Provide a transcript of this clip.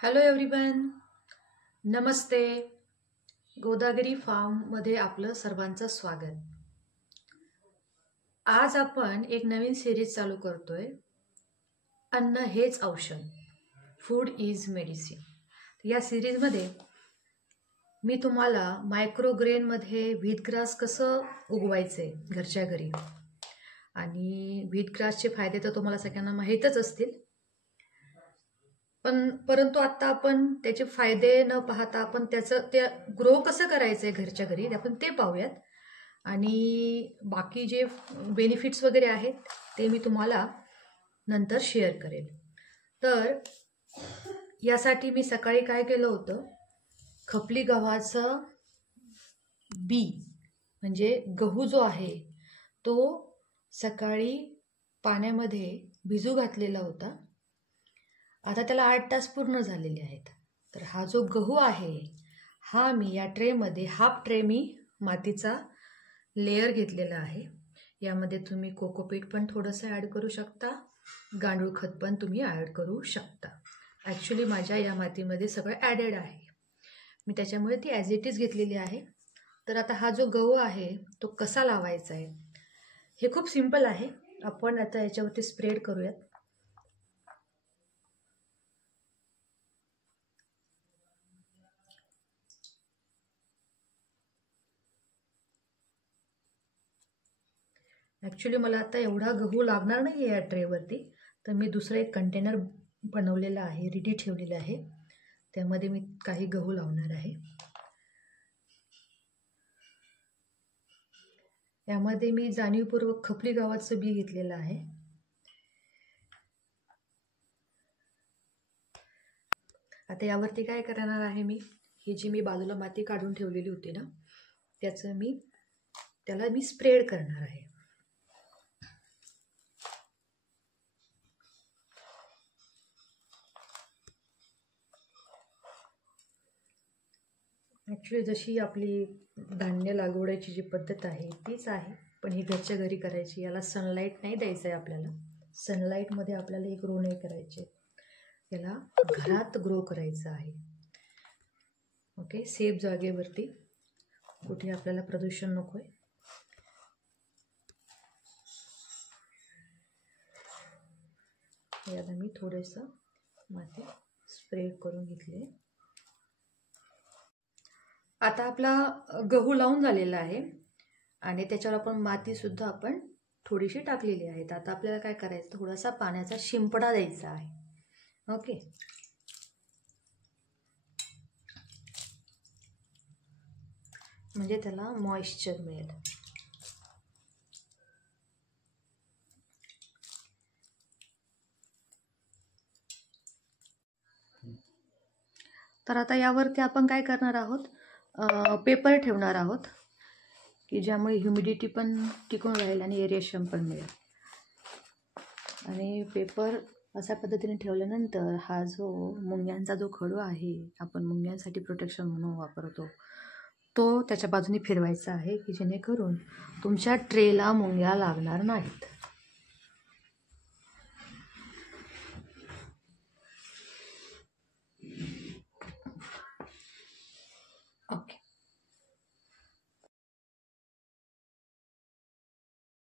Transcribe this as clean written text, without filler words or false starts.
Hello everyone, नमस्ते. गोदावरी फार्ममध्ये आपलं सर्वांचं स्वागत. आज आपण एक नवीन सिरीज चालू करतोय. अन्न हेच औषध, फूड इज मेडिसिन. या सिरीजमध्ये मी तुम्हाला मायक्रोग्रेनमध्ये व्हीटग्रास कसं उगवायचंय घरच्या घरी, आणि व्हीटग्रासचे फायदे तर तुम्हाला सगळ्यांना माहीतच असतील. परंतु आता आपण त्याचे फायदे न पाहता आपण ते ग्रो कसं करायचंय घरच्या घरी आपण ते पाहूयात. आणि बाकी जे बेनिफिट्स वगैरे आहेत ते मी तुम्हाला नंतर शेअर करेल. तर यासाठी मी सकाळी काय केलं होतं, खपली गव्हाचं बी म्हणजे गहू जो आहे तो सकाळी पाण्यामध्ये भिजू घातलेला होता. आता त्याला 8 तास पूर्ण झालेले आहेत. तर हा जो गहू आहे हा मी या ट्रेमध्ये हाफ ट्रे मी मातीचा लेयर घेतलेला आहे. यामध्ये तुम्ही कोकोपीट पण थोडंसं ॲड करू शकता, गांडूळ खत पण तुम्ही ॲड करू शकता. ॲक्च्युली माझ्या या मातीमध्ये सगळं ॲडेड आहे, मी त्याच्यामुळे ती ॲज इट इज घेतलेली आहे. तर आता हा जो गहू आहे तो कसा लावायचा आहे हे खूप सिंपल आहे. आपण आता याच्यावरती स्प्रेड करूयात. ॲक्च्युली मला आता एवढा गहू लागणार नाही आहे या ट्रेवरती, तर मी दुसरं एक कंटेनर बनवलेलं आहे, रेडी ठेवलेलं आहे. त्यामध्ये मी काही गहू लावणार आहे. यामध्ये मी जाणीवपूर्वक खपली गव्हाचं बी घेतलेलं आहे. आता यावरती काय करणार आहे, मी ही जी मी बाजूला माती काढून ठेवलेली होती ना त्याला मी स्प्रेड करणार आहे. ॲक्च्युली जशी आपली धान्य लागवडायची जी पद्धत आहे तीच आहे, पण ही घरच्या घरी करायची. याला सनलाईट नाही द्यायचं आहे आपल्याला. सनलाईटमध्ये आपल्याला हे ग्रो नाही करायचे, याला घरात ग्रो करायचं आहे. ओके, सेफ जागेवरती, कुठे आपल्याला प्रदूषण नको आहे. याला मी थोडंसं माती स्प्रेड करून घेतले. आता आपला गहू लावून झालेला आहे आणि त्याच्यावर आपण मातीसुद्धा आपण थोडीशी टाकलेली आहे. आता आपल्याला काय करायचं, थोडासा पाण्याचा शिंपडा द्यायचा आहे. ओके, म्हणजे त्याला मॉइश्चर मिळेल. तर आता यावरती आपण काय करणार आहोत, पेपर ठेवणार आहोत की ज्यामुळे ह्युमिडिटी पण टिकून राहील आणि एरिएशन पण मिळेल. आणि पेपर अशा पद्धतीने ठेवल्यानंतर हा जो मुंग्यांचा जो खडू आहे, आपण मुंग्यांसाठी प्रोटेक्शन म्हणून वापरतो, तो त्याच्या बाजूने फिरवायचा आहे की जेणेकरून तुमच्या ट्रेला मुंग्या लागणार नाहीत.